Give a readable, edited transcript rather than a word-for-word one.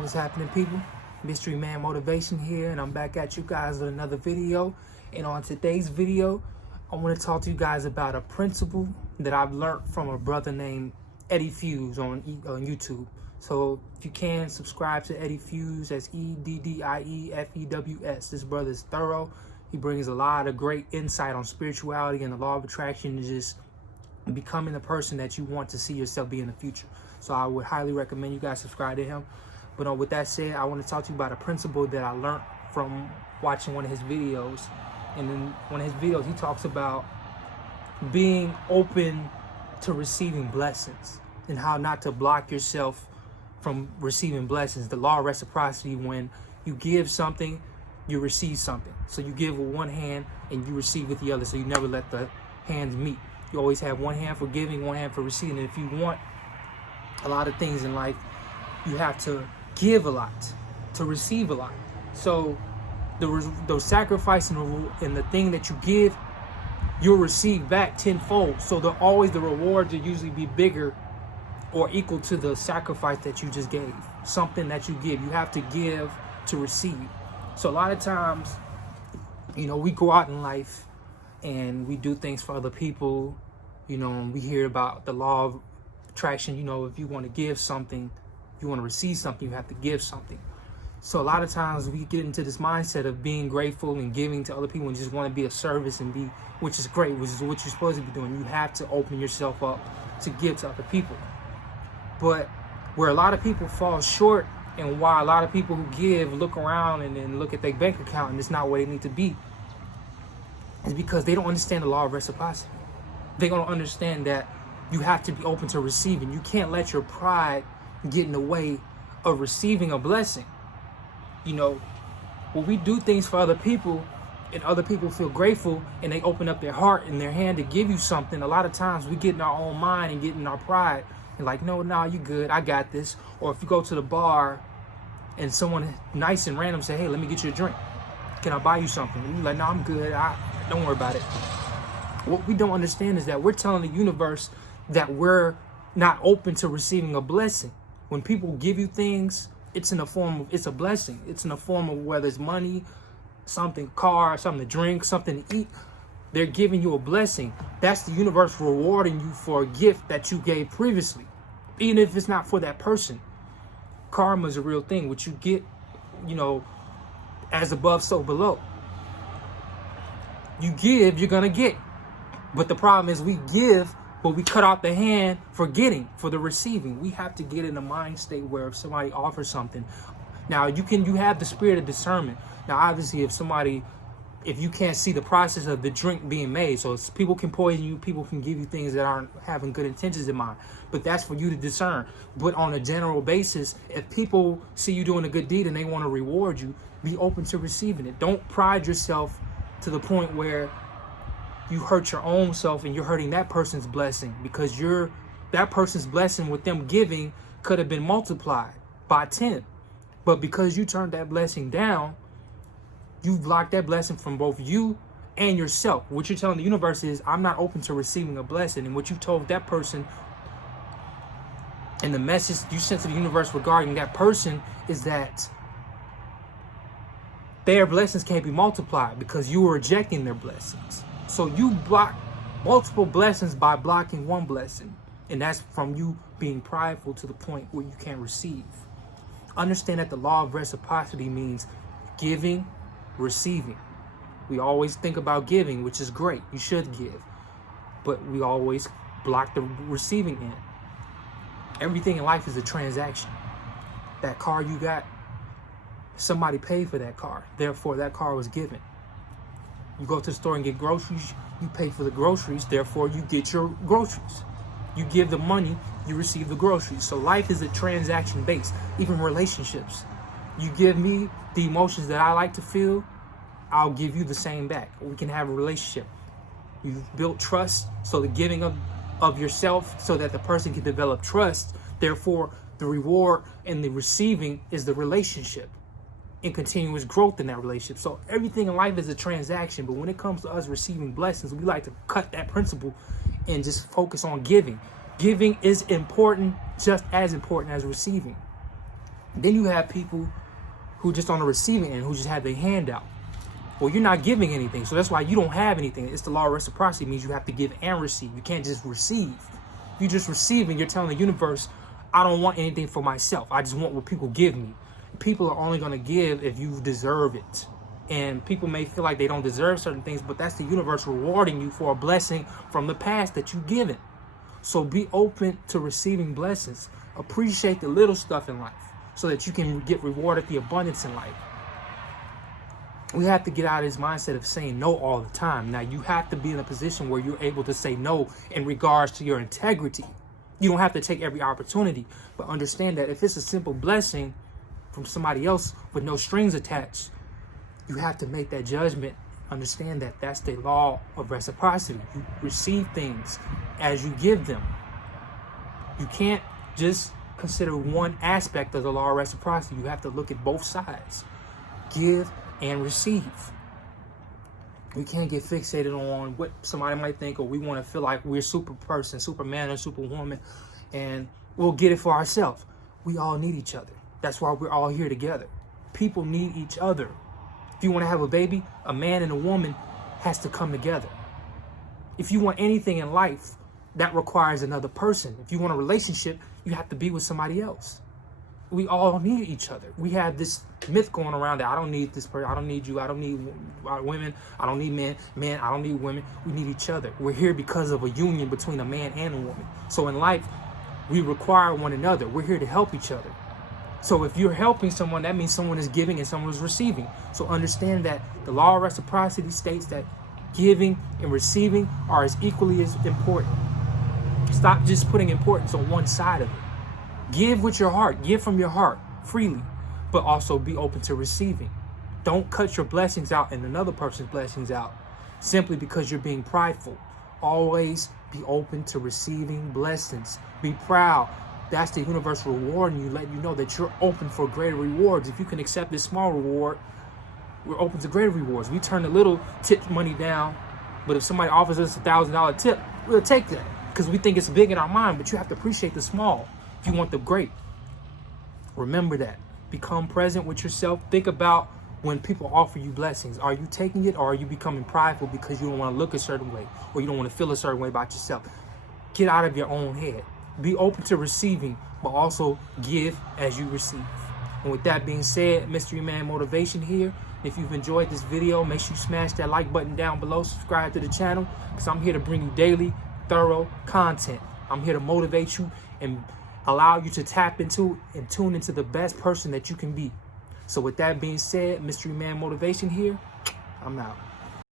What's happening, people? Mystery Man Motivation here, and I'm back at you guys with another video. And on today's video, I want to talk to you guys about a principle that I've learned from a brother named Eddie Fuse on YouTube. So if you can, subscribe to Eddie Fuse. That's EDDIEFEWS. This brother is thorough. He brings a lot of great insight on spirituality and the law of attraction, and just becoming the person that you want to see yourself be in the future. So I would highly recommend you guys subscribe to him. But with that said, I want to talk to you about a principle that I learned from watching one of his videos. And in one of his videos, he talks about being open to receiving blessings and how not to block yourself from receiving blessings. The law of reciprocity: when you give something, you receive something. So you give with one hand and you receive with the other. So you never let the hands meet. You always have one hand for giving, one hand for receiving. And if you want a lot of things in life, you have to give a lot to receive a lot. So the sacrifice and the thing that you give, you'll receive back tenfold. So the rewards will usually be bigger or equal to the sacrifice that you just gave. Something that you give, you have to give to receive. So a lot of times, we go out in life and we do things for other people, and we hear about the law of attraction. If you want to give something, if you want to receive something, you have to give something. So a lot of times we get into this mindset of being grateful and giving to other people and just want to be of service which is great, which is what you're supposed to be doing. You have to open yourself up to give to other people. But where a lot of people fall short, and why a lot of people who give look around and then look at their bank account and it's not where they need to be, is because they don't understand the law of reciprocity. They don't understand that you have to be open to receiving. You can't let your pride get in the way of receiving a blessing. When we do things for other people and other people feel grateful and they open up their heart and their hand to give you something, a lot of times we get in our own mind and get in our pride and like, no, you good, I got this. Or if you go to the bar and someone nice and random say, hey, let me get you a drink, can I buy you something? And you're like, no, I'm good, don't worry about it. What we don't understand is that we're telling the universe that we're not open to receiving a blessing. When people give you things, it's a blessing. It's in the form of whether it's money, something, car, something to drink, something to eat. They're giving you a blessing. That's the universe rewarding you for a gift that you gave previously, even if it's not for that person. Karma is a real thing. What you get, as above, so below. You give, you're going to get. But the problem is we give, but we cut out the hand for getting, for the receiving. We have to get in a mind state where if somebody offers something, now you have the spirit of discernment. Now, obviously, if you can't see the process of the drink being made, so people can poison you, people can give you things that aren't having good intentions in mind, but that's for you to discern. But on a general basis, if people see you doing a good deed and they want to reward you, be open to receiving it. Don't pride yourself to the point where you hurt your own self and you're hurting that person's blessing, because that person's blessing with them giving could have been multiplied by 10. But because you turned that blessing down, you've blocked that blessing from both you and yourself. What you're telling the universe is, I'm not open to receiving a blessing. And what you told that person and the message you sent to the universe regarding that person is that their blessings can't be multiplied because you were rejecting their blessings. So you block multiple blessings by blocking one blessing. And that's from you being prideful to the point where you can't receive. Understand that the law of reciprocity means giving, receiving. We always think about giving, which is great. You should give. But we always block the receiving end. Everything in life is a transaction. That car you got, somebody paid for that car. Therefore, that car was given. You go to the store and get groceries, you pay for the groceries, therefore you get your groceries. You give the money, you receive the groceries. So life is a transaction based, even relationships. You give me the emotions that I like to feel, I'll give you the same back. We can have a relationship. You've built trust, so the giving of yourself so that the person can develop trust. Therefore, the reward and the receiving is the relationship and continuous growth in that relationship. So everything in life is a transaction, but when it comes to us receiving blessings, we like to cut that principle and just focus on giving. Giving is important, just as important as receiving. Then you have people who just on the receiving end, who just have their hand out. Well, you're not giving anything, so that's why you don't have anything. It's the law of reciprocity. It means you have to give and receive. You can't just receive. If you're just receiving, you're telling the universe, I don't want anything for myself. I just want what people give me. People are only going to give if you deserve it. And people may feel like they don't deserve certain things, but that's the universe rewarding you for a blessing from the past that you've given. So be open to receiving blessings. Appreciate the little stuff in life so that you can get rewarded the abundance in life. We have to get out of this mindset of saying no all the time. Now, you have to be in a position where you're able to say no in regards to your integrity. You don't have to take every opportunity, but understand that if it's a simple blessing from somebody else with no strings attached, you have to make that judgment. Understand that that's the law of reciprocity. You receive things as you give them. You can't just consider one aspect of the law of reciprocity. You have to look at both sides. Give and receive. We can't get fixated on what somebody might think, or we want to feel like we're super person, superman or superwoman, and we'll get it for ourselves. We all need each other. That's why we're all here together. People need each other. If you want to have a baby, a man and a woman has to come together. If you want anything in life, that requires another person. If you want a relationship, you have to be with somebody else. We all need each other. We have this myth going around that I don't need this person, I don't need you, I don't need women, I don't need men, I don't need women. We need each other. We're here because of a union between a man and a woman. So in life, we require one another. We're here to help each other. So if you're helping someone, that means someone is giving and someone is receiving. So understand that the law of reciprocity states that giving and receiving are as equally as important. Stop just putting importance on one side of it. Give with your heart. Give from your heart freely, but also be open to receiving. Don't cut your blessings out and another person's blessings out simply because you're being prideful. Always be open to receiving blessings. Be proud. That's the universe rewarding you, letting you know that you're open for greater rewards. If you can accept this small reward, we're open to greater rewards. We turn the little tip money down, but if somebody offers us $1,000 tip, we'll take that because we think it's big in our mind, but you have to appreciate the small if you want the great. Remember that. Become present with yourself. Think about when people offer you blessings. Are you taking it, or are you becoming prideful because you don't want to look a certain way, or you don't want to feel a certain way about yourself? Get out of your own head. Be open to receiving, but also give as you receive. And with that being said, Mystery Man Motivation here. If you've enjoyed this video, make sure you smash that like button down below. Subscribe to the channel because I'm here to bring you daily, thorough content. I'm here to motivate you and allow you to tap into and tune into the best person that you can be. So with that being said, Mystery Man Motivation here. I'm out.